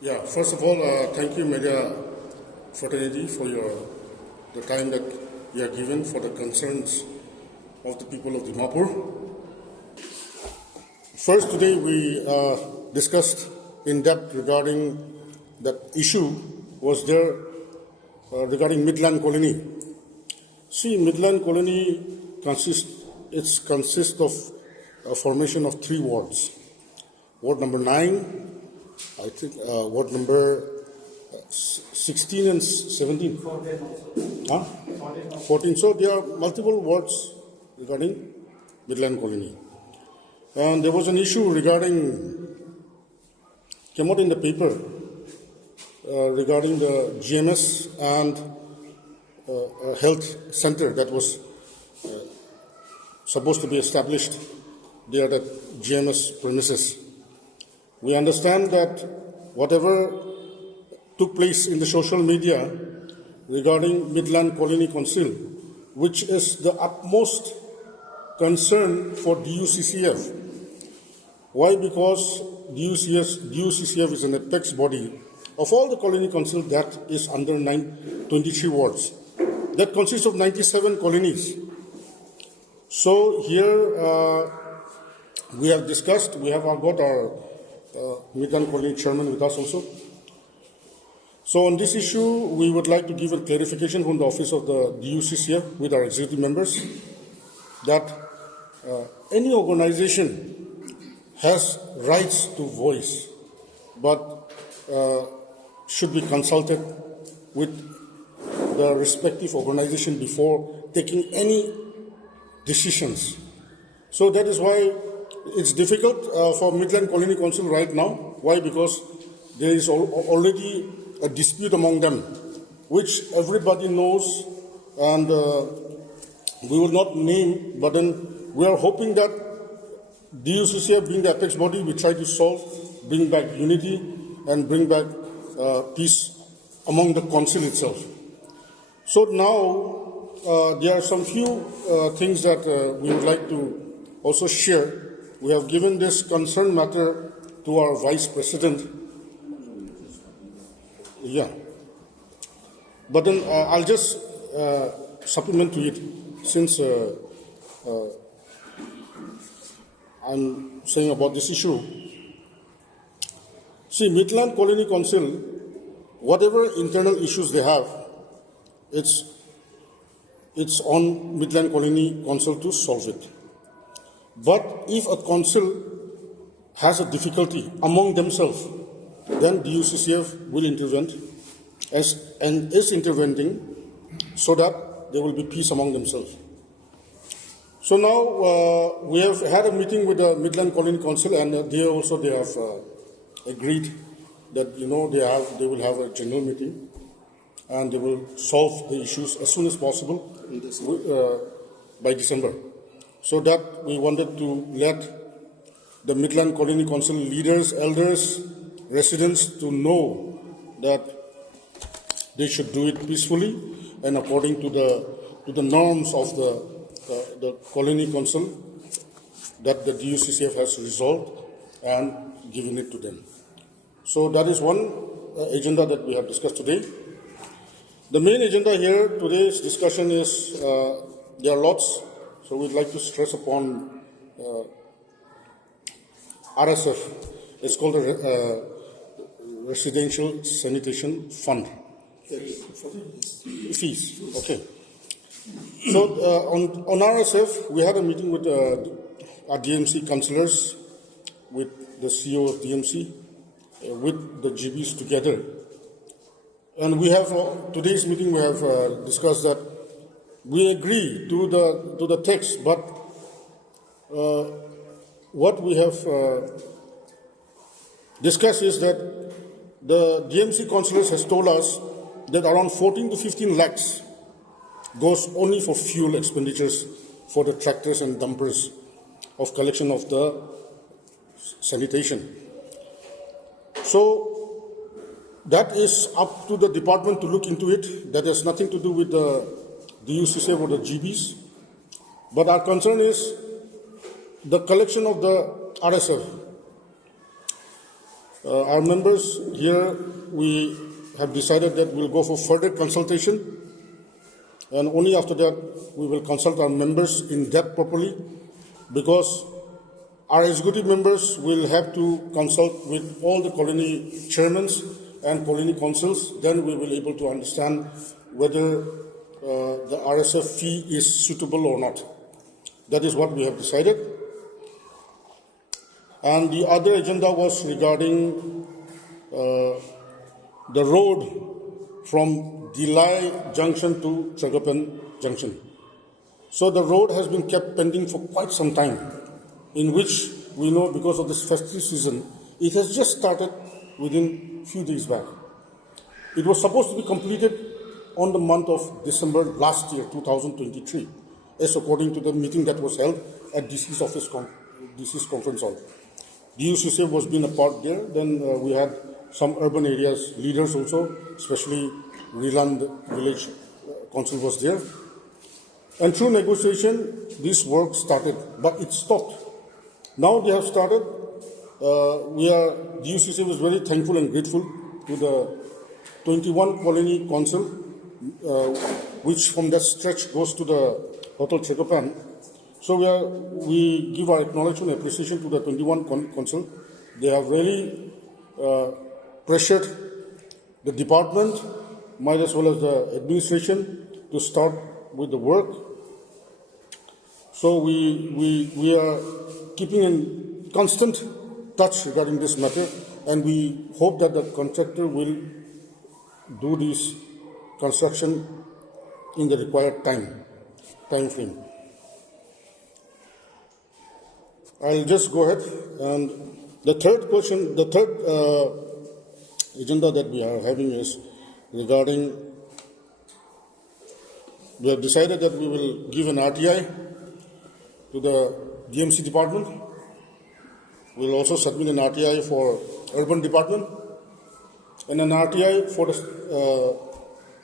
Yeah, first of all, thank you, media fraternity, for the time that you are given for the concerns of the people of Dimapur. First, today we discussed in depth regarding that issue was there regarding Midland Colony. See, Midland Colony consists of a formation of 3 wards. Ward number 9, I think ward number 16 and 17. 14. So there are multiple wards regarding Midland Colony. And there was an issue came out in the paper regarding the GMS and health center that was supposed to be established there at GMS premises. We understand that whatever took place in the social media regarding Midland Colony Council, which is the utmost concern for DUCCF. Why? Because DUCCF is an apex body of all the colony council that is under 23 wards. That consists of 97 colonies. So here we have discussed, we have got our Midland Colony Chairman with us also. So on this issue, we would like to give a clarification from the office of the DUCCF with our executive members that any organization has rights to voice, but should be consulted with the respective organization before taking any decisions. So that is why it's difficult for Midland Colony Council right now. Why? Because there is already a dispute among them, which everybody knows, and we will not name, but then we are hoping that DUCCF, being the apex body, we try to solve, bring back unity, and bring back peace among the council itself. So now there are some few things that we would like to also share. We have given this concern matter to our Vice President. Yeah. But then I'll just supplement to it, since I'm saying about this issue. See, Midland Colony Council, whatever internal issues they have, it's on Midland Colony Council to solve it. But if a council has a difficulty among themselves, then DUCCF will intervene and is intervening so that there will be peace among themselves. So now we have had a meeting with the Midland Colony Council, and they have agreed that they will have a general meeting and they will solve the issues as soon as possible by December. So that we wanted to let the Midland Colony Council leaders, elders, residents to know that they should do it peacefully and according to the norms of the Colony Council that the DUCCF has resolved and given it to them. So that is one agenda that we have discussed today. The main agenda here, today's discussion is, there are lots, so we'd like to stress upon RSF. It's called the Residential Sanitation Fund. Fees. Okay. So on RSF, we had a meeting with our DMC councillors, with the CEO of DMC, with the GBs together. And we have, today's meeting, we have discussed that we agree to the text, but what we have discussed is that the DMC councillors has told us that around 14 to 15 lakhs goes only for fuel expenditures for the tractors and dumpers of collection of the sanitation. So that is up to the department to look into it. That has nothing to do with the DUCCF or the GBs. But our concern is the collection of the RSF. Our members here, we have decided that we'll go for further consultation, and only after that we will consult our members in depth properly, because our executive members will have to consult with all the colony chairmen and colony councils. Then we will be able to understand whether the RSF fee is suitable or not. That is what we have decided. And the other agenda was regarding the road from Dilai Junction to Chagapan Junction. So the road has been kept pending for quite some time, in which we know because of this festive season, it has just started within a few days back. It was supposed to be completed on the month of December last year, 2023, as according to the meeting that was held at DC's office, DC's conference hall. DUCCF was being a part there. Then we had some urban areas leaders also, especially Midland village council was there. And through negotiation, this work started, but it stopped. Now they have started. DUCCF is very thankful and grateful to the 21 colony council, which from that stretch goes to the Hotel Chagapan. So we give our acknowledgement and appreciation to the 21 council. They have really pressured the department, might as well as the administration, to start with the work. So we are keeping in constant touch regarding this matter, and we hope that the contractor will do this construction in the required time frame. I'll just go ahead. And the third agenda that we are having is regarding, we have decided that we will give an RTI to the DMC department. We will also submit an RTI for urban department and an RTI for the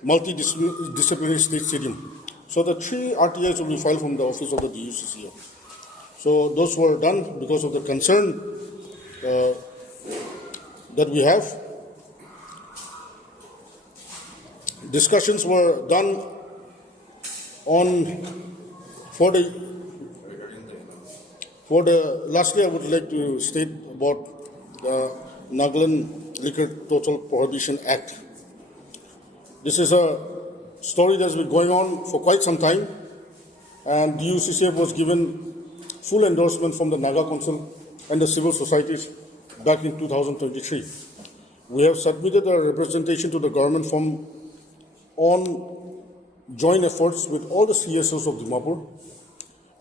multidisciplinary state stadium. So the 3 RTIs will be filed from the office of the DUCCF. So those were done because of the concern that we have. Discussions were done lastly I would like to state about the Nagaland Liquor Total Prohibition Act. This is a story that's been going on for quite some time, and DUCCF was given full endorsement from the Naga Council and the civil societies back in 2023. We have submitted a representation to the government on joint efforts with all the CSOs of Dimapur,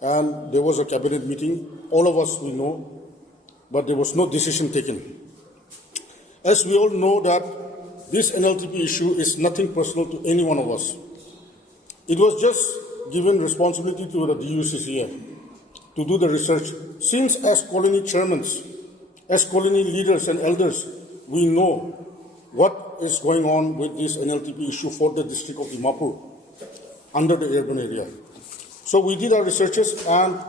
and there was a cabinet meeting. All of us we know, but there was no decision taken. As we all know that this NLTP issue is nothing personal to any one of us. It was just given responsibility to the DUCCF to do the research. Since as colony chairmen, as colony leaders and elders, we know what is going on with this NLTP issue for the district of Dimapur under the urban area. So we did our researches, and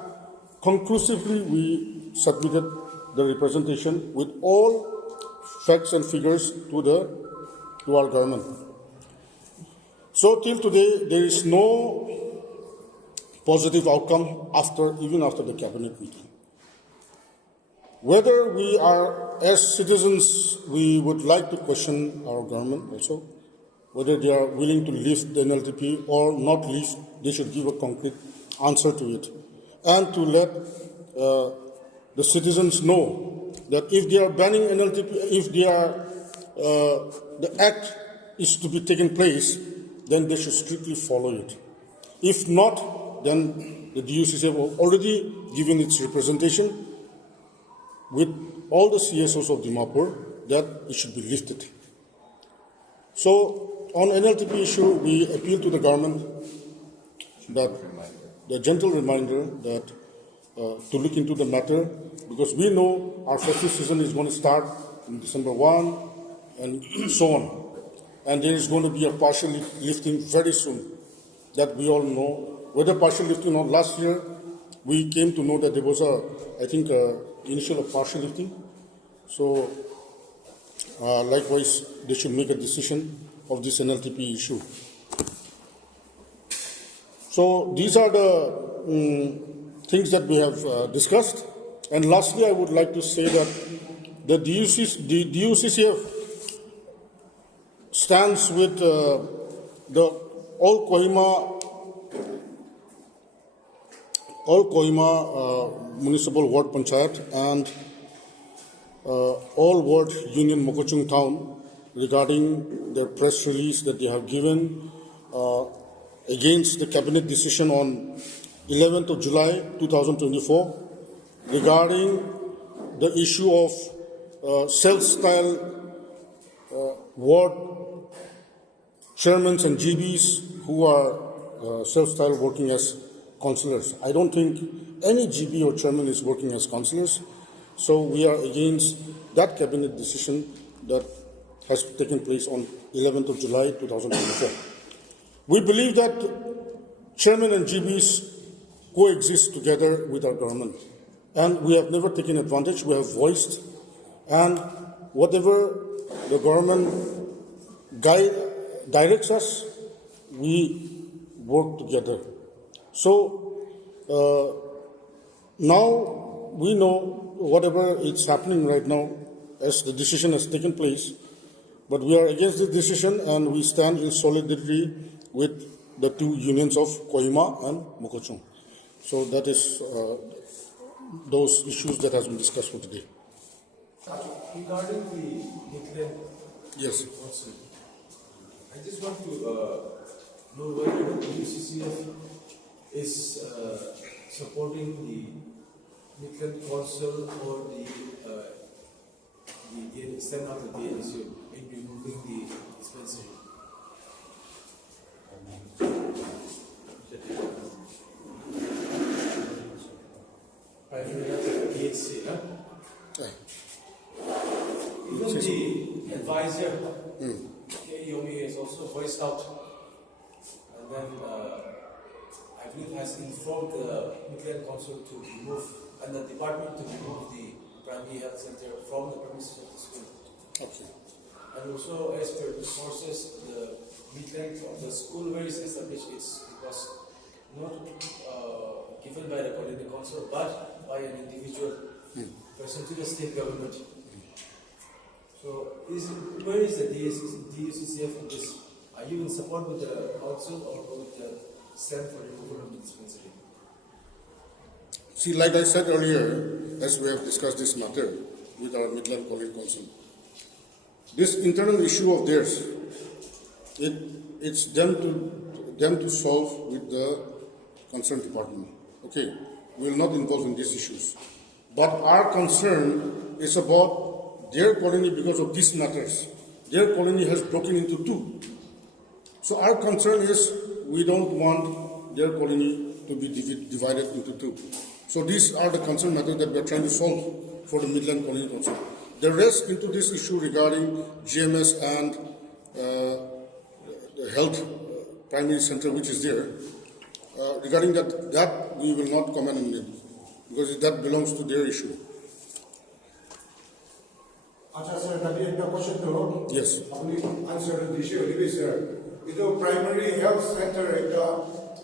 conclusively we submitted the representation with all facts and figures to our government. So till today, there is no positive outcome even after the cabinet meeting. Whether we are, as citizens, we would like to question our government also, whether they are willing to lift the NLTP or not lift. They should give a concrete answer to it, and to let the citizens know that if they are banning NLTP, if they are the act is to be taken place, then they should strictly follow it. If not, then the DUCCF have already given its representation with all the CSOs of Dimapur that it should be lifted. So on NLTP issue, we appeal to the government that the gentle reminder that to look into the matter, because we know our festive season is going to start in December 1 and so on. And there is going to be a partial lifting very soon, that we all know. Whether partial lifting or not, last year we came to know that there was initial partial lifting. So likewise, they should make a decision of this NLTP issue. So these are the things that we have discussed. And lastly, I would like to say that the DUCCF stands with the all Kohima Municipal Ward Panchayat and all Ward Union Mokokchung Town regarding their press release that they have given against the cabinet decision on 11th of July 2024 regarding the issue of self-style ward chairmen and GBs who are self-style working as councillors. I don't think any GB or chairman is working as councillors, so we are against that cabinet decision that has taken place on 11th of July 2024. We believe that chairmen and GBs coexist together with our government, and we have never taken advantage. We have voiced, and whatever the government directs us, we work together. So now we know whatever is happening right now as the decision has taken place, but we are against this decision and we stand in solidarity with the two unions of Kohima and Mokokchung. So that is those issues that has been discussed for today. Regarding the Midland, yes, also, I just want to know whether the DUCCF is supporting the Midland Council or the extent of the DNSU in removing the dispensary. Even the advisor, Yomi, has also voiced out, and then I believe has informed the Midland Council to remove, and the department to remove the primary health center from the premises of the school. okay. And also, as per the sources, the Midland, the school where it's established, it was not given by the colony council, but by an individual person to the state government. So, where is the DUCCF in this? Are you in support with the council or with the stand for removal of the dispensary? See, like I said earlier, as we have discussed this matter with our Midland Colony Council, this internal issue of theirs, it's them to solve with the concerned department. Okay, we will not involve in these issues. But our concern is about their colony because of these matters. Their colony has broken into two. So our concern is we don't want their colony to be divided into two. So these are the concern matters that we are trying to solve for the Midland Colony Council. The rest into this issue regarding GMS and the health primary center which is there, regarding that we will not comment on it because that belongs to their issue. Acha sir, that question to yes. Answer the issue, sir. Ito primary health center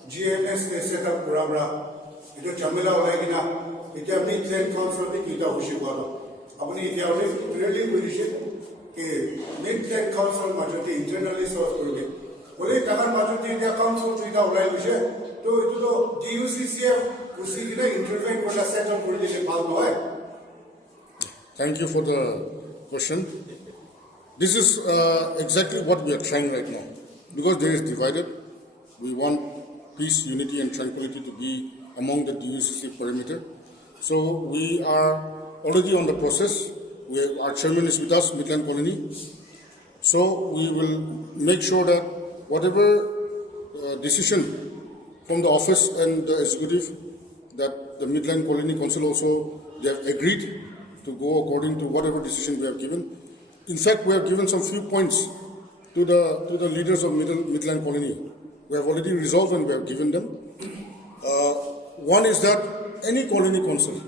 GMS ne set up kurabra. Ito chamila olay kina. Ito Midland Council ni kita ushibalo. Apni ito really position ke Midland Council majority internally source kurbe. Ole tahan majority India Council kita olay ushe. To ito to DUCCF usi kina intervene kola set up kurbe le pal hoy. Thank you for the question. This is exactly what we are trying right now. Because there is divided, we want peace, unity and tranquility to be among the DUCCF perimeter. So we are already on the process. Our chairman is with us, Midland Colony. So we will make sure that whatever decision from the office and the executive, that the Midland Colony Council also, they have agreed to go according to whatever decision we have given. In fact, we have given some few points to the leaders of Midland Colony. We have already resolved and we have given them. One is that any colony council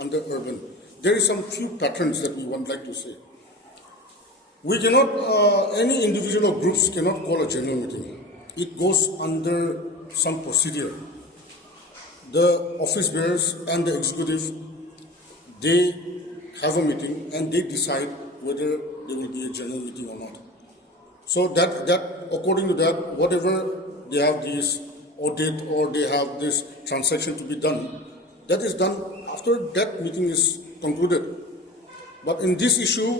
under urban, there is some few patterns that we would like to say. We cannot, any individual or groups cannot call a general meeting. It goes under some procedure. The office bearers and the executive, they have a meeting and they decide whether there will be a general meeting or not. So that according to that, whatever they have this audit or they have this transaction to be done, that is done after that meeting is concluded. But in this issue,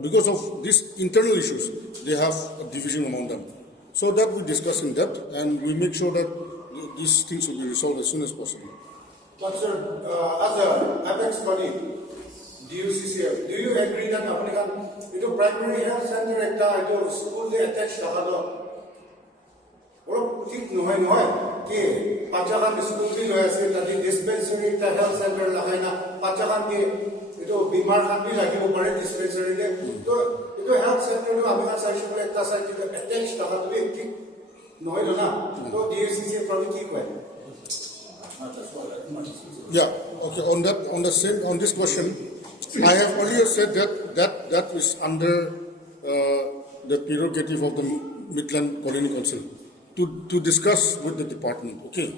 because of these internal issues, they have a division among them. So that we discuss in depth and we make sure that these things will be resolved as soon as possible. But sir, as a apex body, DUCCF, do you agree that the primary health center is school attached to ठीक নহয় নহয় কি বাচ্চাখান school B লৈ আছে তাতে dispensary টা health centre লাগাই না বাচ্চাখান কি এটো বিমার খান বি লাগিব পারে ডিসপেন্সারি তে তো এটো হেলথ সেন্টার আমি কাছে আসলে একটা সাইড অ্যাটাচ টাকা দিলে ঠিক নহয় না তো ডিএসসি প্রবলেম কি কয় Yeah, okay, on this question, I have earlier said that is under the prerogative of the Midland Colony Council to discuss with the department. Okay,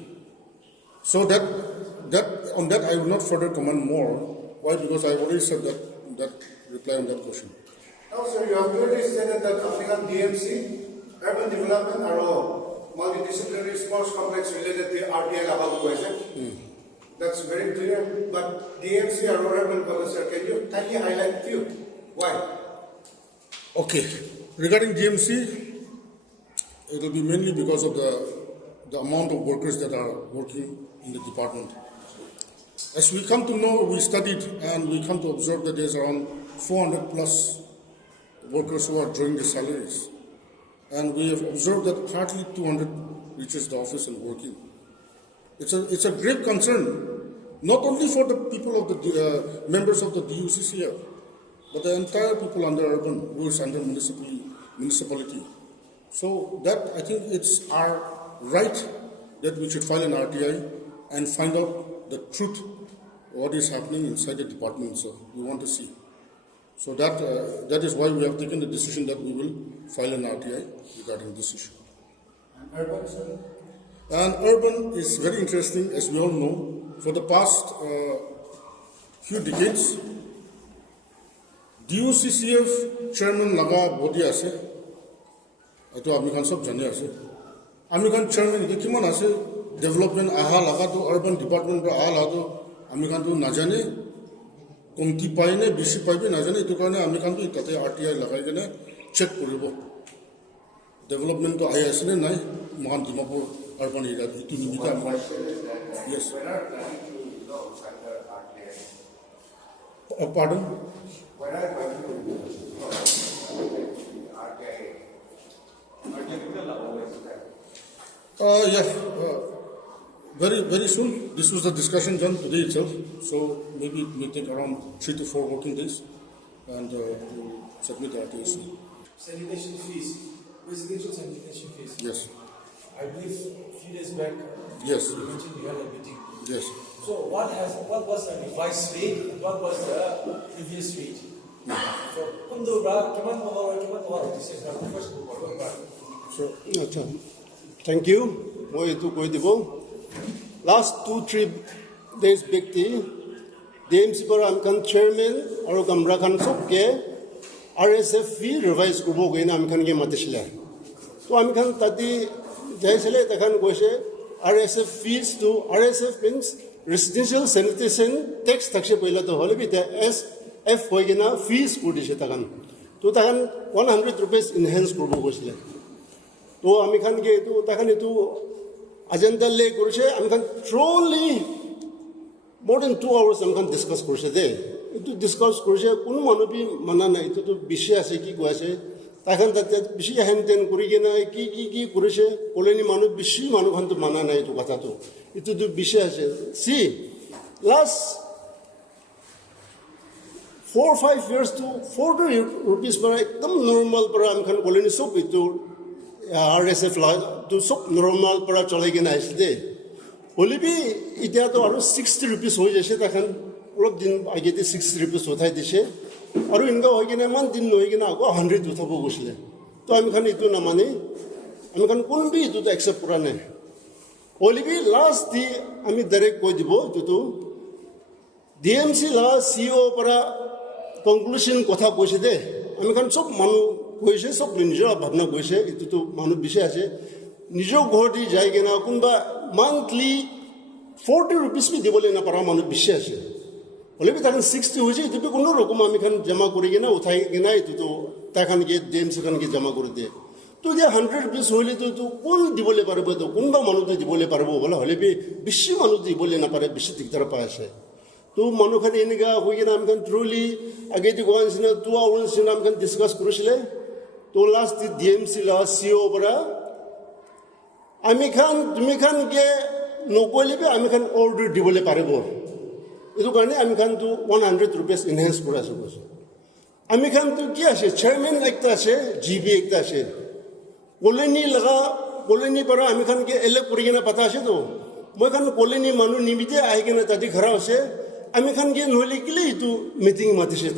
so that on that I will not further comment more. Why? Because I already said that reply on that question. Now, sir, you have clearly stated that African DMC, urban development, or multidisciplinary sports complex related to RTI level question. That's very clear. But DMC or urban policy, can you highlight a few? Why? Okay, regarding DMC, it will be mainly because of the amount of workers that are working in the department. As we come to know, we studied and we come to observe that there's around 400 plus workers who are drawing the salaries. And we have observed that hardly 200 reaches the office and working. It's a great concern, not only for the people of the members of the DUCCF, but the entire people under urban, who is under municipality. So that, I think it's our right that we should file an RTI and find out the truth, what is happening inside the department. So we want to see. So that is why we have taken the decision that we will file an RTI regarding this issue. And urban, sir? And urban is very interesting, as we all know. For the past few decades, DUCCF chairman laga body ase. Ito Amikan sab jane ase. Amikan chairman ite kiman ase development aha laga to urban department ra aha laga to Amikan to najane komti pai ne bisi pai be najane ito karone Amikan to tate RTI lagai kene check koribo. Development to aya ase ne nai mohan Dimapur urban area itu nimita. Yes. When are planning to launch under RTI? Pardon? When are going to launch RTI? Yeah, very soon. This was the discussion done today itself. So maybe it may take around 3 to 4 working days, and we'll submit the RTIC. Sanitation fees, residential sanitation fees. Yes. I believe a few days back, Yes. you mentioned you had a meeting. Yes. So what was the revised rate and what was the previous rate? So, So, thank you. Last 2-3 days back, DMC पर आमकन chairman और कमरा खान सब के RSF fee revise को बोगे ना आमकन के मत तो आमकन तदी जैसे ले तकन कोशे RSF fees to RSF means residential sanitation tax तक्षे पहला तो होले भी थे SF होगे ना fees को दिशे तकन तो तकन 100 rupees enhance को बोगे तो आमकन के तो तकन तो agenda ले कोशे आमकन truly more than 2 hours आमकन discuss कोशे थे इतो discuss कोशे कुन मानो भी मना नहीं तो विषय ऐसे की कोशे ताकन तक विषय हैंडन कुरिगे ना की कुरिशे कोलेनी मानो विषय मानो खान तो माना नहीं तो कथा तो इतो तो विषय ऐसे see last 4-5 years to 40 rupees पर एकदम normal पर आमकन कोलेनी सब इतो RSF ला तो सब normal पर चलेगे ना इसलिए बोले भी इधर तो आरो 60 rupees हो जैसे ताकन पूरा दिन आगे ते 60 rupees होता है दिशे আৰু ইনকা হৈ কিনে ইমান দিন হৈ কিনে আকৌ 100 উঠাব গৈছিলে তো আমি খান এইটো নামানি আমি খান কোনবি এইটো একচেপ্ট কৰা নাই অলিবি লাষ্ট দি আমি ডাইৰেক্ট কৈ দিব এইটো ডিএমচি লা সিও পৰা কনক্লুশন কথা কৈছে দে আমি খান সব মানুহ কৈছে সব নিজৰ ভাৱনা কৈছে এইটো মানুহ বিশেষ আছে নিজৰ ঘৰ দি যাই কিনে কোনবা মান্থলি 40 rupees বি দিবলৈ নাপাৰা মানুহ বিশেষ আছে অলিবি তাখন 60 হৈছে এইটো কোনো ৰকম আমি খান জমা কৰি কিনে উঠাই কিনে এইটো তাখান কে ডিএমচি খান কে জমা কৰি দিয়ে তো যে 100 rupees হলে তো কোন দিবলৈ পাৰিব তো কোনবা মানুহ দিবলৈ পাৰিব বলা হলে বেছি মানুহ দিবলৈ নাপাৰে বেছি দিগদাৰ পাই আছে তো মানুহ খান এনেকা হৈ কিনে আমি খান ট্ৰুলি আগে দি গোৱান সিনা 2 hours সিনা আমি খান ডিসকাস কৰিছিলে তো লাষ্ট ডিএমচি লা সিও পৰা আমি খান তুমি খান কে নকলিবি আমি খান অৰ্ডাৰ দিবলৈ পাৰিব এইটো কাৰণে আমি খান তো 100 rupees এনহেন্স কৰা আছে আমি খান তো কি আছে চেয়াৰম্যান একটা আছে জিবি একটা আছে কলোনী পৰা আমি খান কে এলেক কৰি কিনে পাতা আছে তো মই খান কলোনী মানুহ নিমিতে আহি কিনে তাতে ঘৰা আছে আমি খান কে নহলে কিলে এইটো মিটিং মাতিছে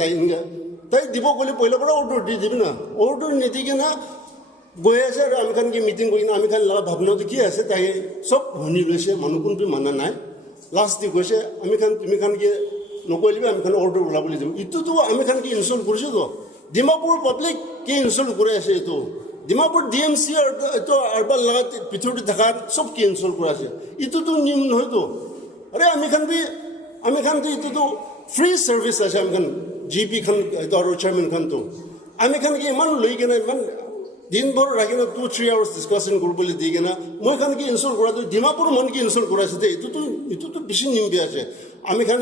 তাই দিব গ'লে পইলা পৰা অৰ্ডাৰ দি দিবি না অৰ্ডাৰ নিদি কিনে গৈ আছে আৰু আমি খান কে মিটিং কৰি কিনে আমি খান লগা ভাৱনাটো কি আছে তাই চব শুনি লৈছে মানুহ কোনটো মানা নাই লাষ্ট দি গৈছে আমি খান তুমি খান কে নকলিবি আমি খান অৰ্ডাৰ ওলাবলৈ দিম ইটোতো আমি খান কি ইনষ্টল কৰিছো তো ডিমাপুৰ পাব্লিক কি ইনষ্টল কৰি আছে এইটো ডিমাপুৰ ডিএমচি এইটো আৰবাৰ লগত ভিতৰতে থকা চব কি ইনষ্টল কৰি আছে ইটোতো নিয়ম নহয়তো আৰে আমি খান তো ইটোতো ফ্ৰী চাৰ্ভিচ আছে আমি খান জিপি খান আৰু চেয়াৰমেন খান তো আমি খান কি ইমান লৈ কিনে ইমান দিনভৰ ৰাখি 2-3 hours ডিছকাশ্যন কৰিবলৈ দি কিনে মই খান কি ইনষ্টল কৰাটো ডিমাপুৰ মন কি ইনষ্টল কৰাইছে দে এইটোতো বেছি নিয়ম বেয়া আছে আমি খান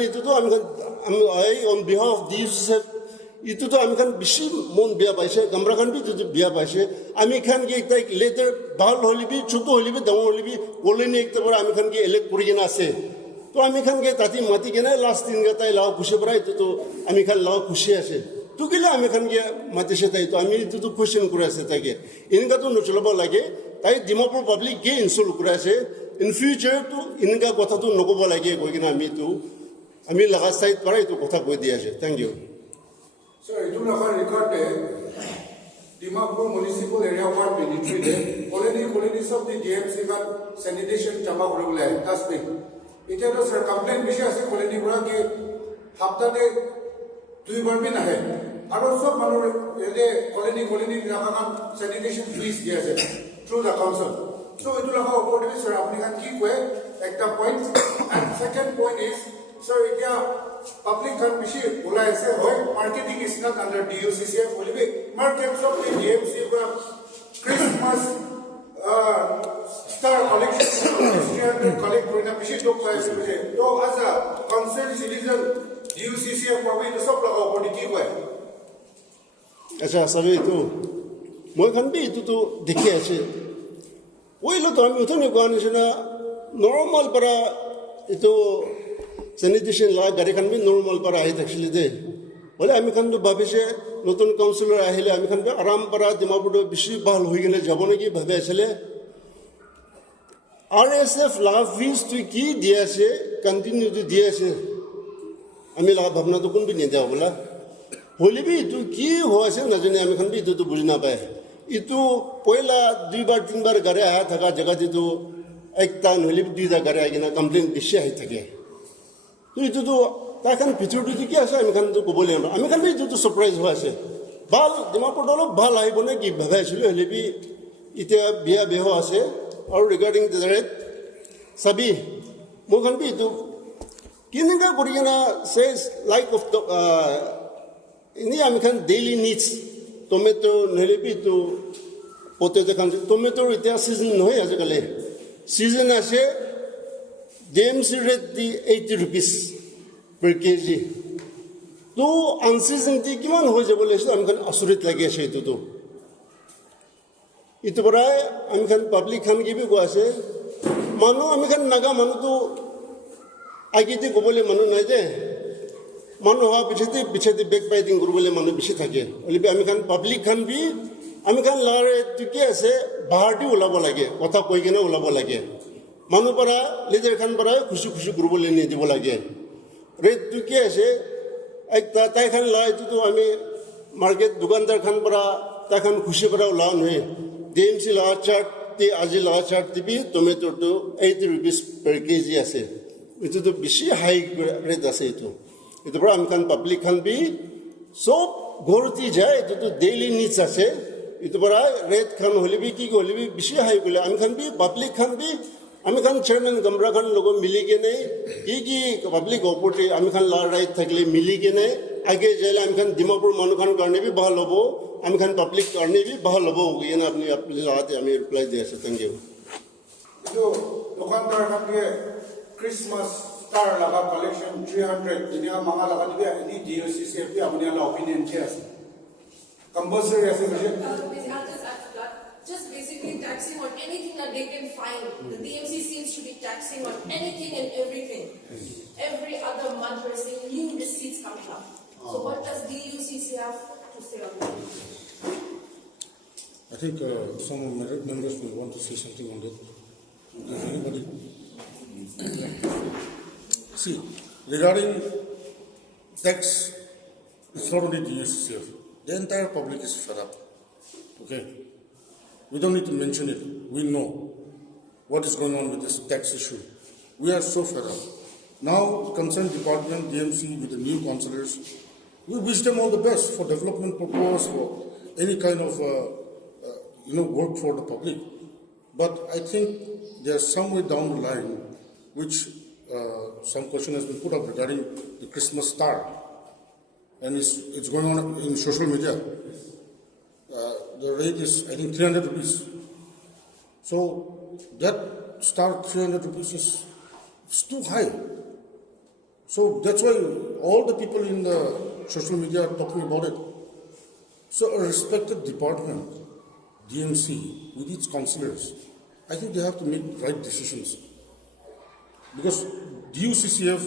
অন বিহাফ অফ DUCCF ইটোতো আমি খান বেছি মন বেয়া পাইছে গামৰা খান বি বেয়া পাইছে আমি খান কি তাইক লেটাৰ ভাল হলিবি ছোট হলিবি ডাঙৰ হলিবি কলোনী একটা পৰা আমি খান কি এলেক্ট কৰি কিনে আছে তো আমি খান কি তাতে মাতি কিনে লাষ্ট দিন তাই লাও খুশি পৰা এইটোতো আমি খান লাও খুশি আছে তো কিলে আমি খান কি মাতিছে তাই তো আমি এইটোতো কুৱেশ্যন কৰি আছে তাইকে এনেকাতো নচলাব লাগে তাই ডিমাপুৰ পাব্লিক কি ইনষ্টল কৰি আছে ইন ফিউচাৰটো এনেকা কথাটো নক'ব লাগে কৈ কিনে আমি লগা চাইড পৰা এইটো কথা কৈ দি আছে thank you Sir, itu nak record deh. Dimapur municipal area 123 deh. Koloni sab di DMC kan sanitation jama kore boleh. Dustbin. Itu tu sir complaint bishay ase koloni pura ki hafta de 2 bar bhi nahe. Aro sob manor ye koloni nakakan sanitation fees dia ase through the council. So itu laka opportunity sir apni kan ki koi ekta point and second point is sir itia public kan bishi ulai ase hoy marketing is not under DUCCF olibe market shop the DMC pura Christmas star collection collect korina bishi tok pai ase buje to as a concerned citizen DUCCF pabe to sob laga opportunity koi acha sabe itu moi kan bi itu to dekhi ase oilo to ami uthone gane sina normal para itu sanitation la gari kan bi normal para ahi thakile de bole ami kan to bhabise notun councilor ahile ami kan aram para dimapur bishi bhal hoi gele jabo naki bhabe asile RSF la fees to ki dia se continue to dia se ami la bhabna to kun bi ne dia bola holi bi tu ki ho ase na jane ami kan bi to bujhi na pae itu poila 2 bar 3 bar gare aya thaka jaga di to ekta holi bi 2 da gare agina complaint bishi ahi thake itu to takan picture to ki ase ami kan to kobole ami kan bi to surprise ho ase bal dimapur dolo bal ahi bone ki bhabe asile holi bi itia biya beho ase or regarding the rate sabi mo kan bi to kininga korigena says like of the ini ami kan daily needs tomato nelebi to potato kan tomato itia season noy ase kale season ase DMC rate di 80 rupees per kg to unseason ti kiman ho jabole ase ami kan asurit lagi ase itu parai ami kan public kan gibi go ase manu ami kan naga manu to agiti gobole manu nai de manu ha bichete backbiting gurubole manu bishi thake olibi ami kan public kan bi ami kan lare tuki ase bahar di ulabo lage kotha koi kena ulabo lage manu para leader kan para khushi gurubole ni dibo lage red tuki ase তাই খান লা এইটোতো আমি market দোকানদাৰ খান পৰা তাই খান খুচি পৰা ওলাও নহয় DMC লাৱা চাৰ্ট আজি লাৱা চাৰ্ট দিবি টমেটোটো 80 rupees per kg আছে এইটোতো বেছি হাই ৰেট আছে এইটো পৰা আমি খান পাব্লিক খান বি সব ঘৰতি যায় এইটোতো ডেইলি নিডছ আছে এইটো পৰা ৰেট খান হলিবি কি হলিবি বেছি হাই গলে আমি খান বি পাব্লিক খান বি আমি খান চেয়াৰমেন গমৰা খান লগত মিলি কেনে কি পাব্লিক অপৰটি আমি খান লা ৰাইট থাকিলে মিলি কেনে আগে যাইলে আমি খান ডিমাপুৰ মানুহ খান কাৰণে বি ভাল হ'ব আমি খান পাব্লিক কাৰণে বি ভাল হ'ব এনে আপনি লাতে আমি ৰিপ্লাই দি আছে থ্যাংক ইউ কিন্তু দোকানদাৰ খানকে ক্ৰিসমাস ষ্টাৰ লাগা কালেকশ্যন 300 দিনা মাঙা লাগা দিবি এনি DUCCF আপুনি আলা অপিনিয়ন কি আছে কম্পালসৰি আছে বুঝে just basically taxing on anything that they can find. The DMC seems to be taxing on anything and everything. Every other month we're seeing new receipts coming up. So what does DUCCF have to say on that? I think some members will want to say something on that. Does anybody? See, regarding tax, it's not only DUCCF. The entire public is fed up. Okay? We don't need to mention it. We know what is going on with this tax issue. We are so fed up. Now, concerned department, DMC, with the new councillors, we wish them all the best for development purpose, for any kind of work for the public. But I think there's somewhere down the line which some question has been put up regarding the Christmas star, and it's going on in social media. The rate is, I think, 300 rupees. So that star 300 rupees is too high. So that's why all the people in the social media are talking about it. So a respected department, DMC, with its councillors, I think they have to make right decisions. Because DUCCF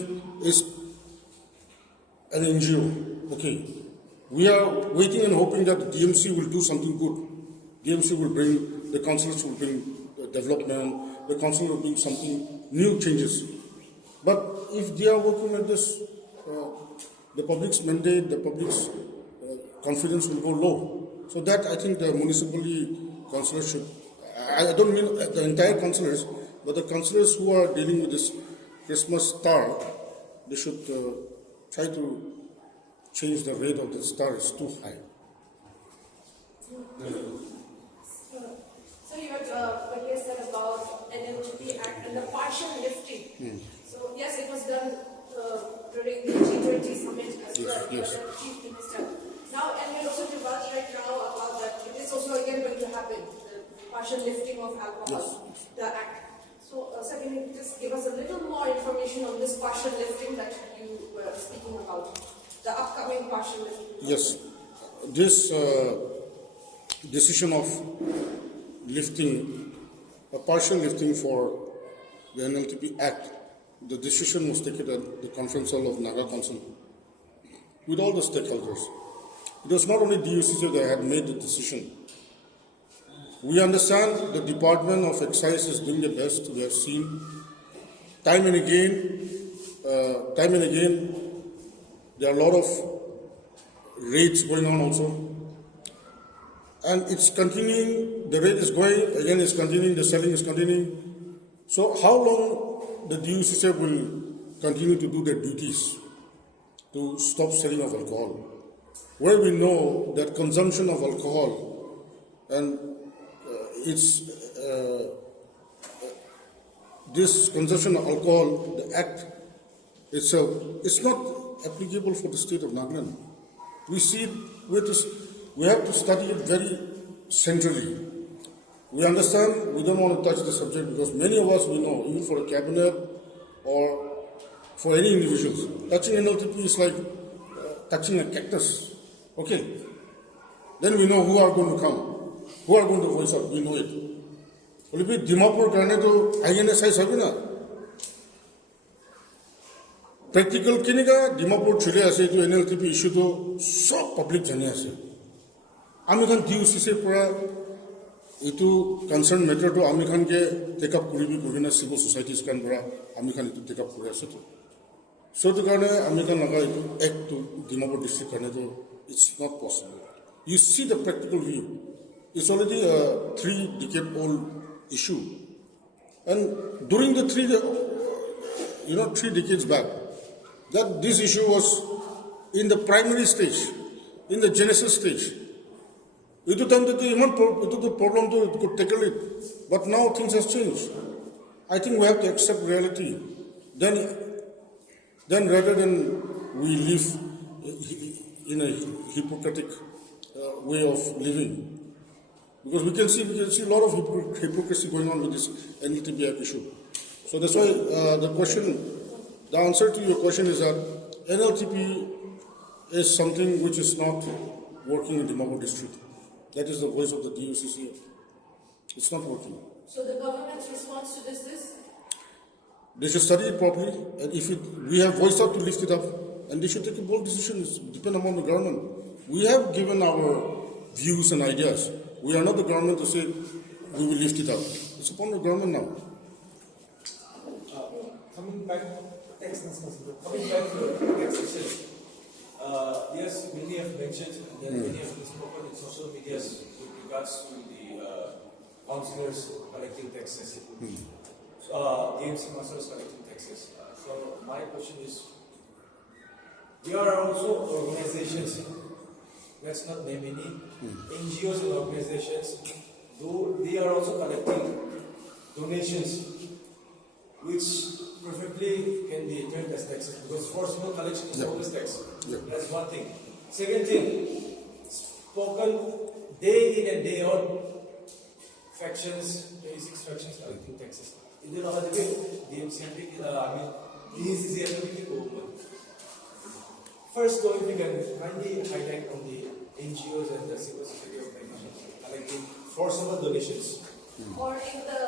is an NGO, okay. We are waiting and hoping that the DMC will do something good. DMC will bring, the councillors will bring development, the council will bring something, new changes. But if they are working like this, the public's mandate, the public's confidence will go low. So that I think the municipality councillors should, I don't mean the entire councillors, but the councillors who are dealing with this Christmas star, they should try to change the rate of the star. Is too high. So you had what you said about NLTP Act and the partial lifting. So yes, it was done during the G20 summit as well by the Chief Minister. Now, and we're also divulged right now about that it is also again going to happen, the partial lifting of alcohol, the act. So, sir, can you just give us a little more information on this partial lifting that you were speaking about? The upcoming partial lifting. Yes, this decision of lifting, a partial lifting for the NLTP Act, the decision was taken at the conference hall of Naga Council with all the stakeholders. It was not only DUCCF that had made the decision. We understand the Department of Excise is doing the best. We have seen time and again, there are a lot of raids going on also. And it's continuing, the raid is going, again it's continuing, the selling is continuing. So how long the DUCCF will continue to do their duties to stop selling of alcohol? Where we know that consumption of alcohol and this consumption of alcohol, the act itself, it's not applicable for the state of Nagaland. We see we have to study it very centrally. We understand, we don't want to touch the subject because many of us we know, even for a cabinet or for any individuals, touching NLTP is like touching a cactus. Okay. Then we know who are going to come, who are going to voice out, we know it. Will it be Dimapur karne to INSI sabi na? Practical kinika Dimapur chile ase to NLTP issue to so public jani ase. Ami khan DUCCF pura itu concern matter to ami khan ke take up kuribi kurina civil societies kan pura ami khan itu take up kuri ase to. So the kind of act to Dimapur district it's not possible. You see the practical view. It's already a 3-decade-old issue, and during the 3 decades back, that this issue was in the primary stage, in the genesis stage. Itu time that the problem to could tackle it, but now things have changed. I think we have to accept reality. Then rather than we live in a hypocritic way of living, because we can see a lot of hypocrisy going on with this NLTP issue. So that's why the answer to your question is that NLTP is something which is not working in the Dimapur district. That is the voice of the DUCCF. It's not working. So the government's response to this is? They should study it properly, and if we have voiced out to lift it up, and they should take a bold decision. It's depend upon the government. We have given our views and ideas. We are not the government to say we will lift it up. It's upon the government now. Coming back to taxation, yes, many have mentioned and then many have spoken in social media with regards to the councillors collecting taxes. DMC councillors collecting taxes. So my question is, there are also organizations, let's not name any, NGOs and organizations, though they are also collecting donations, which perfectly can be turned as taxes, because forcible collection is always tax. That's one thing. Second thing, spoken day in and day out, factions, 26 factions collecting taxes. In the DMCP, first, though, if you can kindly highlight on the NGOs and the civil society organizations collecting forcible donations. Or in the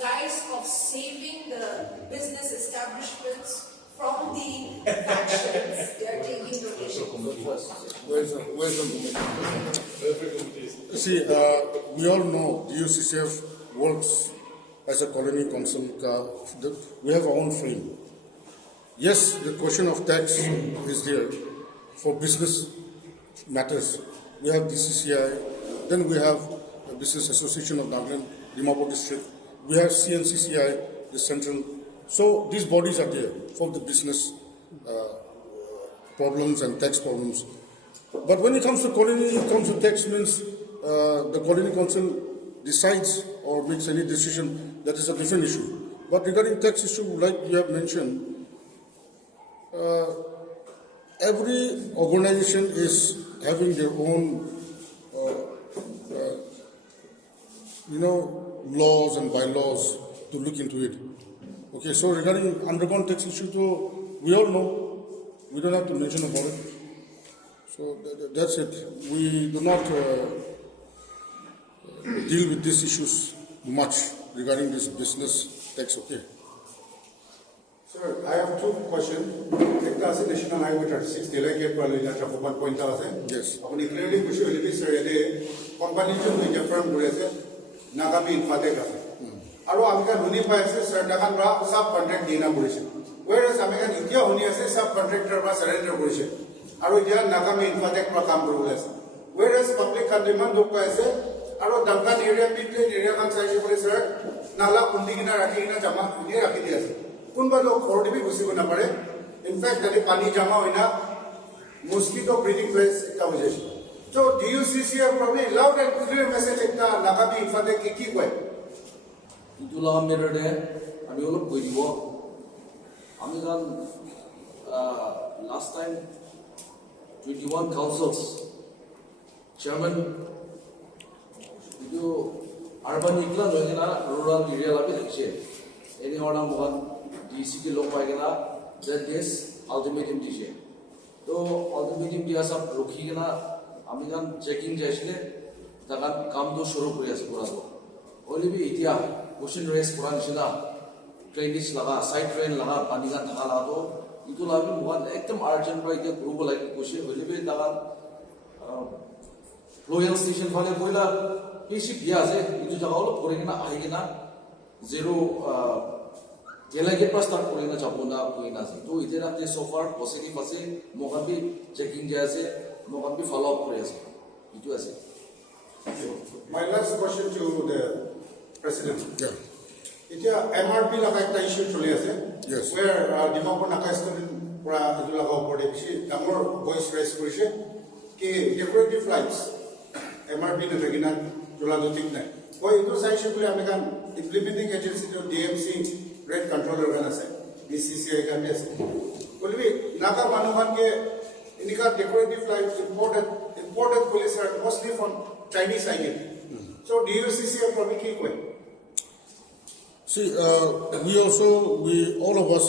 guise of saving the business establishments from the factions, they are taking donations. See, we all know DUCCF works as a colony council. We have our own frame. Yes, the question of tax is there for business matters. We have DCCI, then we have the Business Association of Nagaland, Dimapur district. We have CNCCI, the central. So these bodies are there for the business problems and tax problems. But when it comes to colony, it comes to tax means the colony council decides or makes any decision, that is a different issue. But regarding tax issue, like you have mentioned, every organization is having their own, laws and bylaws to look into it. Okay, so regarding underground tax issue, we all know, we don't have to mention about it. So that's it. We do not deal with these issues much regarding this business tax. Okay. Sir, I have two questions. Ekta ase National Highway 36 delegate palina chapopan point ase. Yes. Apni clearly kushi holibi sir yate company chon ke firm gure ase Nagami infate ase. Aro amika huni pai ase sir takan ra sub contract dina purise. Whereas amika itia huni ase sub contractor ba surrender purise. Aro dia Nagami infate pra kam kurule ase. Whereas public kan demand dok pai ase aro Duncan area Midland area kan sai pore sir nala kundi kina rakhi kina jama ni rakhi dia ase. Kunba log khorde bhi gusi ko na pade. In fact, that pani jama hoina mosquito breeding place ekta ho jaiche. So DUCCF probably loud and clear message ekta Nagabi infate ki koi. Itu lawan mirror de, ami olop koi dibo. Ami kan last time 21 councils chairman itu urban Midland hoye na rural area la bhi rakhiche. Any order mohan DC के लोग पाएंगे ना that this ultimatum दिए तो ultimatum दिया सब रुकी के ना अमेरिकन चेकिंग जैसे तक काम तो शुरू हो गया पूरा तो ओली भी इतिया क्वेश्चन रेस पूरा निशना ट्रेन डिस लगा साइड ट्रेन लगा पानी का धक्का लगा तो इतो लाभी मुहान एकदम अर्जेंट पर इतने ग्रुप लाइक क्वेश्चन ओली भी तक रॉयल स्टेशन वाले बोला ये शिप दिया से इतो जगह वालों पूरे के ना आएंगे ना zero Jelagi pas start kurina chapuna kuina se. To ite na so far positive ase, mokan bi checking je ase, mokan bi follow up kore ase. Itu ase. My last question to the President. Yeah. এতিয়া MRP লাga একটা issue চলি আছে Yes. where Dimapur নাকা student পৰা এইটো লগা ওপৰতে বেছি ডাঙৰ ভইচ ৰেজ কৰিছে কি ডেকৰেটিভ লাইটছ MRP নাথাকি না জ্বলাটো ঠিক নাই মই এইটো চাইছোঁ বুলি আমি কাৰণ ইমপ্লিমেণ্টিং এজেঞ্চিটো DMC ৰেড কণ্ট্ৰল অৰ্গেন আছে BCCI কাৰণে আছে বলবি নাকা মানুহকে এনেকুৱা ডেকৰেটিভ লাইটছ ইম্পৰ্টেড পুলিচ are mostly from Chinese again. So DUCCF probably কি কয় See, all of us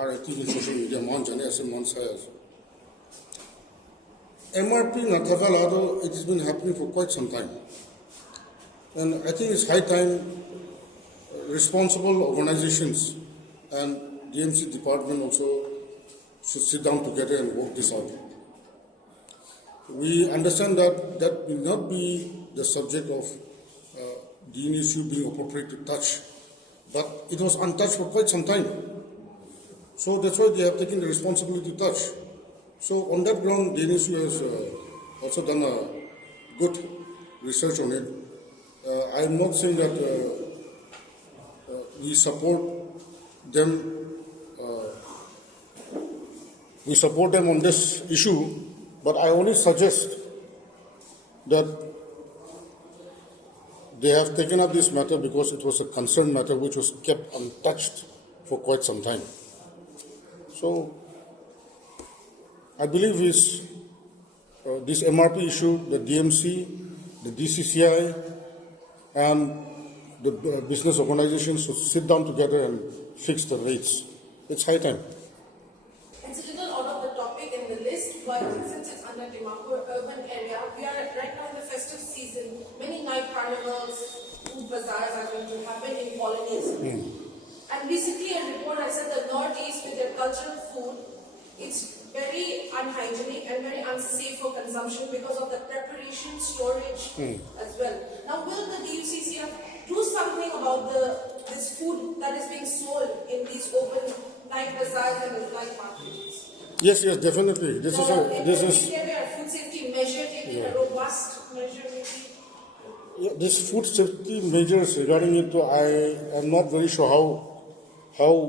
are active in social media, MRP Nathakalado, it has been happening for quite some time. And I think it's high time responsible organizations and DMC department also should sit down together and work this out. We understand that will not be the subject of the issue being appropriate to touch, but it was untouched for quite some time. So that's why they have taken the responsibility to touch. So on that ground, the issue has also done a good research on it. I am not saying that we support them. We support them on this issue, but I only suggest that they have taken up this matter because it was a concerned matter which was kept untouched for quite some time. So, I believe this MRP issue, the DMC, the DCCI, and the business organizations should sit down together and fix the rates. It's high time. It's a little out of the topic in the list, but since it's under Dimapur urban area, we are right now in the festive season. Many night carnivals, food bazaars are going to happen in colonies. And recently a report I said the Northeast with their cultural food, it's very unhygienic and very unsafe for consumption because of the preparation, storage as well. Now will the DUCCF do something about this food that is being sold in these open night bazaars and night markets? Yes, definitely. This is food safety measure, taking a robust measure maybe. Yeah, this food safety measures regarding it, I am not very sure how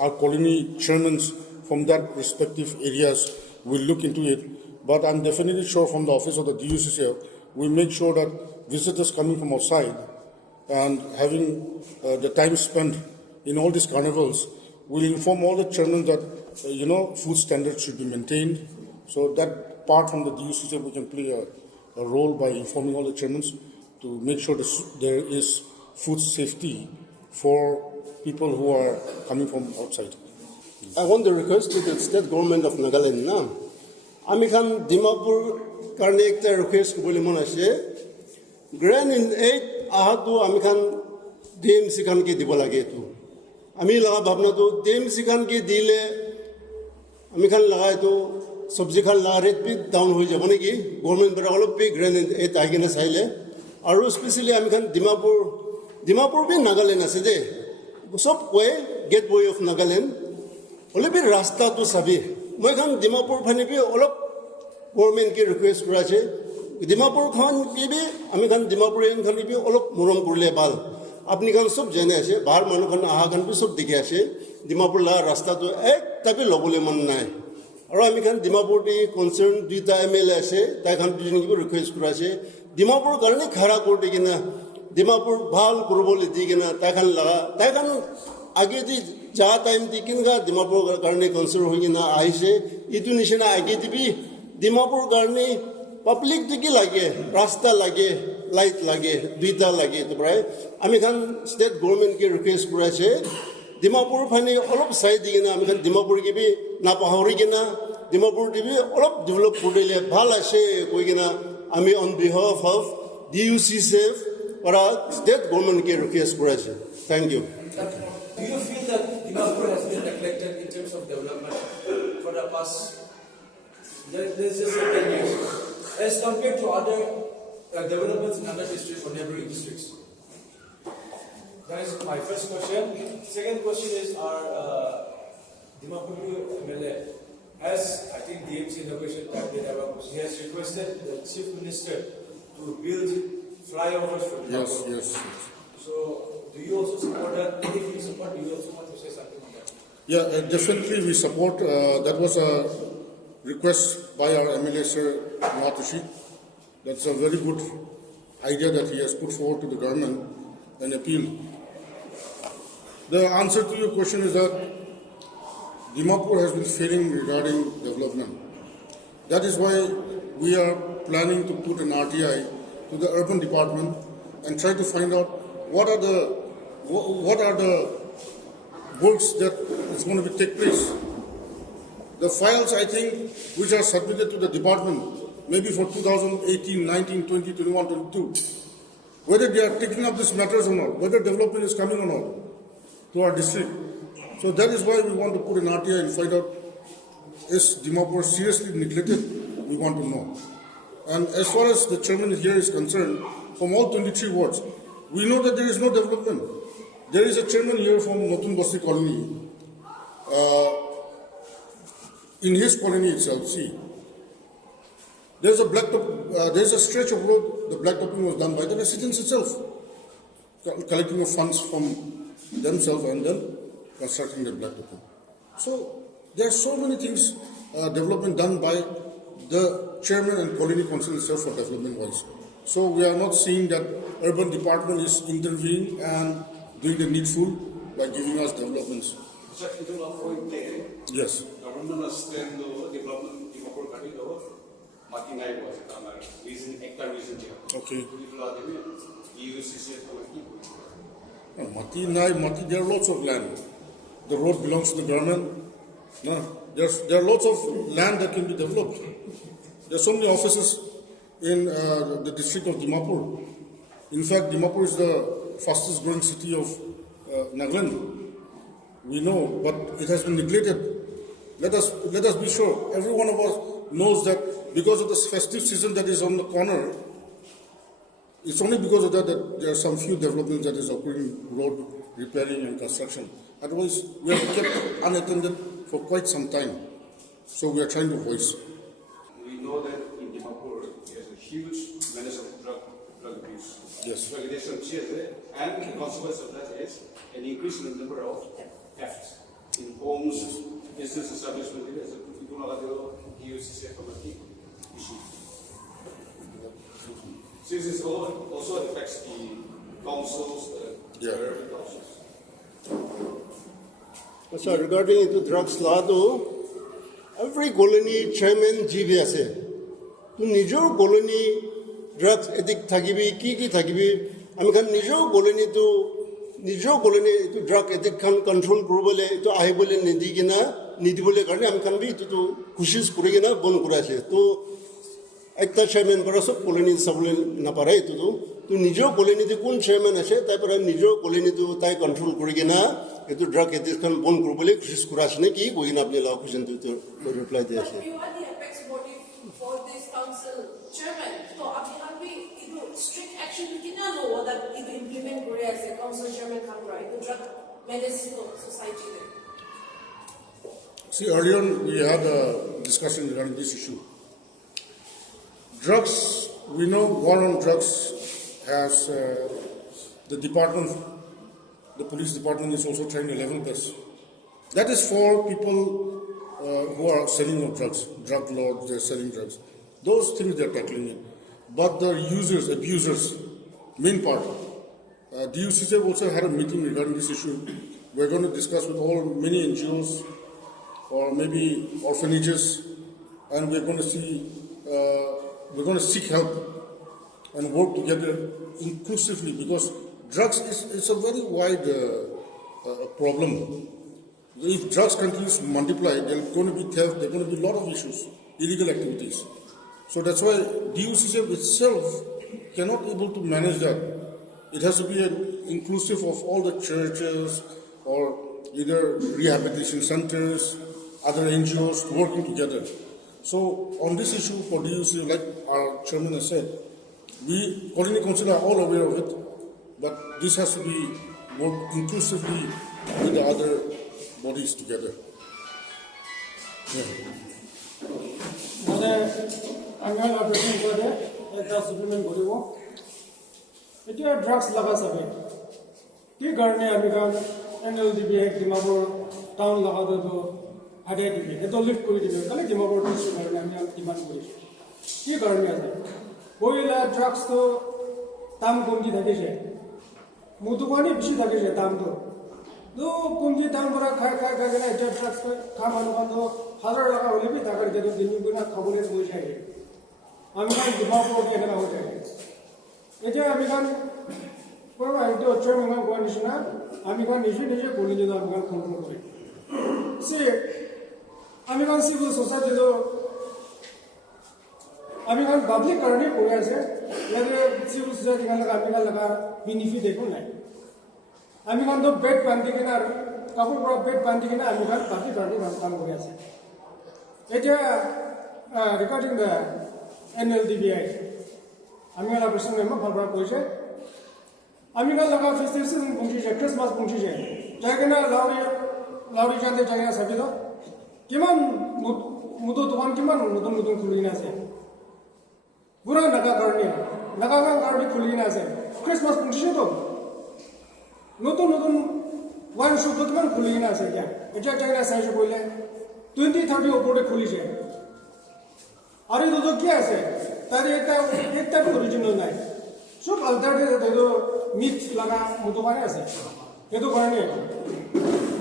our colony chairmen from that respective areas will look into it. But I'm definitely sure from the office of the DUCCF, we make sure that visitors coming from outside and having the time spent in all these carnivals will inform all the chairmen that food standards should be maintained. So that part from the DUCCF we can play a role by informing all the chairmen to make sure there is food safety for people who are coming from outside. I want to request to the state government of Nagaland na amikhan Dimapur karne ekta request bole mon ase grand in 8 ahatu amikhan DMC kan ke dibo lage tu ami laga bhabna to DMC kan ke dile amikhan laga to sabji khan la rate bi down hoi jabo neki government bara olop bi grand in 8 agena saile aru especially amikhan Dimapur bi Nagaland ase de sob koe gateway of Nagaland Olibi rasta to sabi. Moi khan Dimapur phane bi olop government ki request kora che. Dimapur khan ki bi ami khan Dimapur en khan bi olop morom kurle bal. Apni khan sob jane ase bahar manu khan aha khan bi sob dikhe ase. Dimapur la rasta to ek tabi lobole man nai. Aro ami khan Dimapur di concern duita MLA ase tai khan bi request kora che. Dimapur karne khara korte kina Dimapur bhal kurobole di kina tai khan age di ja time dikin ga Dimapur karne concern hogi na aise itu nishina age dibi Dimapur karne public diki lage rasta lage light lage duita lage to right ami khan state government ki request kura che Dimapur phane olop side digina ami khan Dimapur ki bi na pahori gina Dimapur dibi olop develop kudile bhal ase koi gina ami on behalf of DUCCF para state government ki request kura che thank you. Do you feel that Dimapur has been neglected in terms of development for the past, let's just say 10 years, as compared to other developments in other districts or neighboring districts? That is my first question. Second question is our Dimapur MLA, as I think DMC innovation cabinet, he has requested the chief minister to build flyovers for Dimapur. Yes. So, do you also support that? If you support, do you also want to say something on that? Yeah, definitely we support. That was a request by our MLA, Sir Mahatushi. That's a very good idea that he has put forward to the government and appeal. The answer to your question is that Dimapur has been failing regarding development. That is why we are planning to put an RTI to the urban department and try to find out what are the works that is going to take place. The files, I think, which are submitted to the department, maybe for 2018, 19, 20, 21, 22, whether they are taking up these matters or not, whether development is coming or not to our district. So that is why we want to put an RTI and find out, is Dimapur seriously neglected? We want to know. And as far as the chairman here is concerned, from all 23 wards, we know that there is no development. There is a chairman here from Notun Basti colony. In his colony itself, see, there's a stretch of road, the blacktopping was done by the residents itself, collecting of funds from themselves and then constructing the blacktopping. So there are so many things, development done by the chairman and colony council itself for development wise. So we are not seeing that urban department is intervening and doing the needful by giving us developments. Sir, itu point there. Yes. Government has planned the development di Bogor kali itu mati naik was karena reason hectare reason dia. Okay. Itu lah dia DUCCF mati. Mati, there are lots of land. The road belongs to the government. No, there are lots of land that can be developed. There are so many offices in the district of Dimapur. In fact, Dimapur is the fastest growing city of Nagaland. We know, but it has been neglected. Let us be sure. Every one of us knows that because of this festive season that is on the corner, it's only because of that there are some few developments that is occurring, road repairing and construction. Otherwise, we have kept unattended for quite some time. So we are trying to voice. We know that in Dimapur there's a huge menace of drug abuse. Yes. Drug addiction and the consequence of that is an increase in the number of thefts in homes, business establishment. Itu lah dia DUCCF mati issue. Since this also affects the councils, the councils. So regarding into drugs law, every colony chairman GB ase. To Nijor colony drugs addict thagibi, ki thagibi. I can Nijor colony to drug addict can control globally to ahibole nidigina, nidibole karne am can be to kushis kurigina bon kurase. To একটা chairman para sob colony sabule na parai to nijo colony te kun chairman ase tai para nijo colony to tai control kurigina etu drug addiction bon globally kushis kurasne ki koina apne la question to reply de ase. But you are the apex body for this council chairman. So abhi bhi strict action kina lo that implement kore ase council chairman kan kora the drug medicine society there. See, earlier on we had a discussion regarding this issue. Drugs, we know war on drugs has the department, the police department is also trying to level this. That is for people who are selling of drugs, drug lords, they're selling drugs. Those things they're tackling it. But the users, abusers, main part. DUCCF also had a meeting regarding this issue. We're going to discuss with many NGOs or maybe orphanages, and we're going to see. We're going to seek help and work together inclusively because drugs is a very wide problem. If drugs continues to multiply, there are going to be theft, there are going to be a lot of issues, illegal activities. So that's why DUCCF itself cannot able to manage that. It has to be inclusive of all the churches or either rehabilitation centers, other NGOs working together. So on this issue for DUC, like our chairman has said, we, colony council are all aware of it, but this has to be work inclusively with the other bodies together. Yeah. মানে আঙাল operation করে একটা supplement করিব এতিয়া drugs লাগা যাবে কি কারণে আমি কারণ NLTP ডিমাপুর টাউন লাগা তো হারিয়ে দিবে এটা লিফট করে দিবে তাহলে ডিমাপুর কারণে আমি ডিমান্ড করেছি কি কারণে আছে বইলা ড্রাগস তো দাম কমতি থাকেছে মধুবানি বেশি থাকেছে দাম তো কমতি দাম করা খাই না এটা ড্রাগস খা মানুষ হাজার টাকা হলে বি টাকার যেহেতু দিন গুণা খাবলে বই থাকে আমি কারণ ডিমাপুর দিয়ে এখানে হয়ে থাকে এটা আমি কারণ এটা হচ্ছে আমি কারণ কোয়া নিছি না আমি কারণ নিজে বলি যদি আমি কারণ কন্ট্রোল করি সে আমি কারণ সিভিল সোসাইটি তো আমি কারণ পাবলিক কারণে পড়ে আছে যাতে সিভিল সোসাইটি কারণ আমি কারণ লাগা বেনিফিট দেখো নাই আমি কারণ তো বেড বান্ধি কিনা কাপড় পরা বেড বান্ধি কিনা আমি কারণ পাবলিক কারণে কাম করে আছে এটা রিগার্ডিং দ্য NLTP আমি কারণ অপারেশন মেম্বার ভালপৰা কৈছে আমি কারণ লাগা ফেস্টিভেল পৌঁছিছে ক্রিসমাস পৌঁছিছে যাই কিনা লাউৰি যাতে যাই কিনা চাবি কিমান মুদো দোকান কিমান নতুন খুলি কিনা আছে বুঢ়া নাগা কাৰণে খুলি কিনা আছে ক্রিসমাস পৌঁছিছে তো নতুন ওয়াইন শপ কিমান খুলি কিনা আছে এতিয়া যাই কিনা চাইছো কৰিলে 20-30 ওপৰতে খুলিছে আৰু এইটো কি আছে তাৰ একটা অৰিজিনেল নাই সব আল্টাৰনেটিভ মিথ লাগা দোকানে আছে সেইটো কাৰণে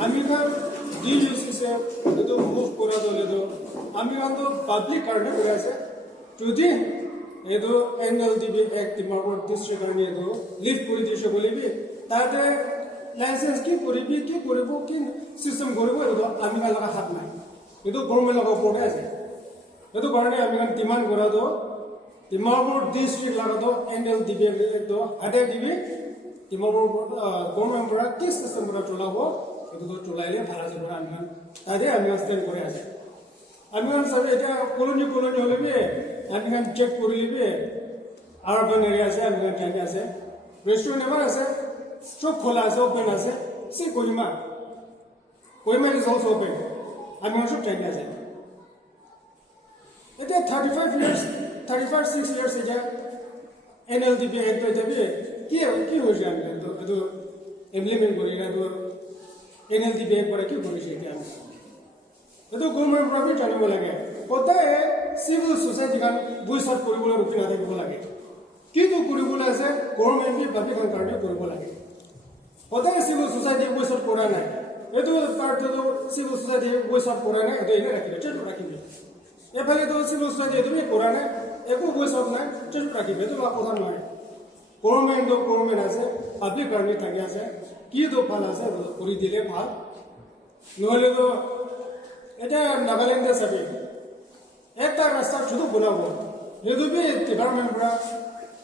আমি কারণ DUCCF itu move করা দলে তো আমি কারণ পাবলিক কারণে করে আছে যদি এটো NLTP ডিমাপুর ডিস্ট্রিক্ট কারণে এটো লিফট করে দিছে বলিবি তাতে লাইসেন্স কি করিবি কি করিব কি সিস্টেম করিব এটো আমি কারণ লাগা হাত নাই এটো গভর্নমেন্ট লাগা পড়ে আছে এটো কারণে আমি কারণ ডিমান্ড করা তো ডিমাপুর ডিস্ট্রিক্ট লাগা তো NLTP এটো হাতে দিবি ডিমাপুর গভর্নমেন্ট পৰা কি সিস্টেম পৰা চলাব এটো তো চলাইলে ভাল আছে পৰা আমি তাতে আমি স্ট্যান্ড করে আছে আমি সব এটা কলোনি হলে বি আমি চেক করে লিবি আরবান এরিয়া আছে আমি টাইমে আছে রেস্টুরেন্ট এবার আছে সব খোলা আছে ওপেন আছে সে কইমা ইজ অলসো ওপেন আমি সব টাইমে আছে এটা 35-6 years এটা NLTP এক্ট হয়ে যাবে কি হয়েছে আমি তো ইমপ্লিমেন্ট করি না তো NLTP পরে কি করেছে এটা আমি এটো গভর্নমেন্ট পৰা জানিব লাগে কোথায় সিভিল সোসাইটি কান বৈশাখ কৰিবলৈ ৰখি নাথাকিব লাগে কিটো কৰিবলৈ আছে গভর্নমেন্টে পাব্লিক কাৰণে কৰিব লাগে কোথায় সিভিল সোসাইটি বৈশাখ কৰা নাই এটো পাৰ্ট তো সিভিল সোসাইটি বৈশাখ কৰা নাই এটো এনে ৰাখিলে চেটো ৰাখিবি এফালে তো সিভিল সোসাইটি তুমি কৰা নাই একো বৈশাখ নাই চেটো ৰাখিবি এটো কথা নহয় গভর্নমেন্ট আছে পাব্লিক কাৰণে থাকি আছে কি তো ভাল আছে কৰি দিলে ভাল নহলে তো এটা নাগাল্যান্ডে চাবি একটা রাস্তা শুধু বনাব যদি ডিপার্টমেন্ট পৰা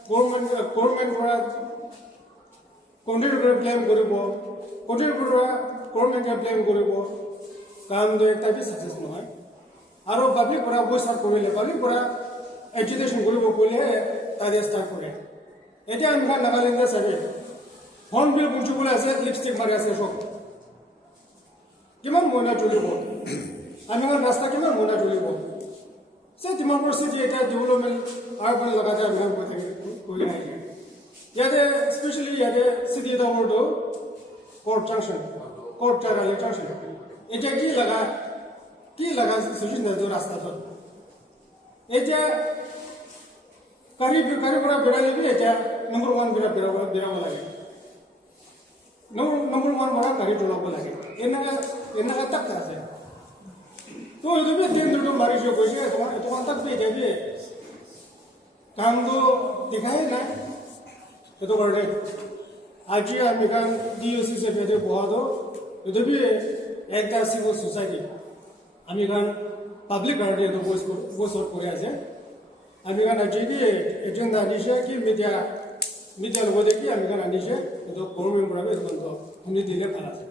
গভর্নমেন্ট পৰা কন্ট্রিবিউট প্ল্যান কৰিব কন্ট্রিবিউট পৰা গভর্নমেন্টে প্ল্যান কৰিব কাম তো একটা বি সাকসেস নহয় আৰু পাব্লিক পৰা বৈশাখ কৰিলে পাব্লিক পৰা এডুকেশন কৰিব কলে তাতে স্টার্ট কৰে এটা আমি নাগাল্যান্ডে চাবি হর্ন বিল পঞ্চুবলে আছে লিপস্টিক মারি আছে সব কিমান মইনা চলিব আমি রাস্তা কিমান মইনা চলিব সে ডিমাপুর সিটি এটা ডেভেলপমেন্ট আরবান লাগাতে আমি কই নাই ইয়াতে স্পেশালি ইয়াতে সিটি দামটো কোর্ট জাংশন কোর্ট চারালি জাংশন এটা কি লাগা সুচিন দো রাস্তা তো এটা কারি পৰা বেড়ালিবি এটা নম্বর 1 বেড়াব লাগে নম্বর 1 পৰা গাড়ি চলাব লাগে এনেকা তাক আছে তো এইটো বি কেন্দ্রটো মারিছে কৈছে তোমার তাক বি যাবি কাম তো দেখাই নাই এটো কাৰণে আজি আমি কান DUCCF এতে বহাদো এটো বি একটা সিভিল সোসাইটি আমি কান পাব্লিক গার্ডে এটো বস করে আছে আমি কান আজি কি এজেন্ডা দিছে কি মিডিয়া লগতে কি আমি কান আনিছে এটো গভর্নমেন্ট পৰা এটো শুনি দিলে ভাল আছে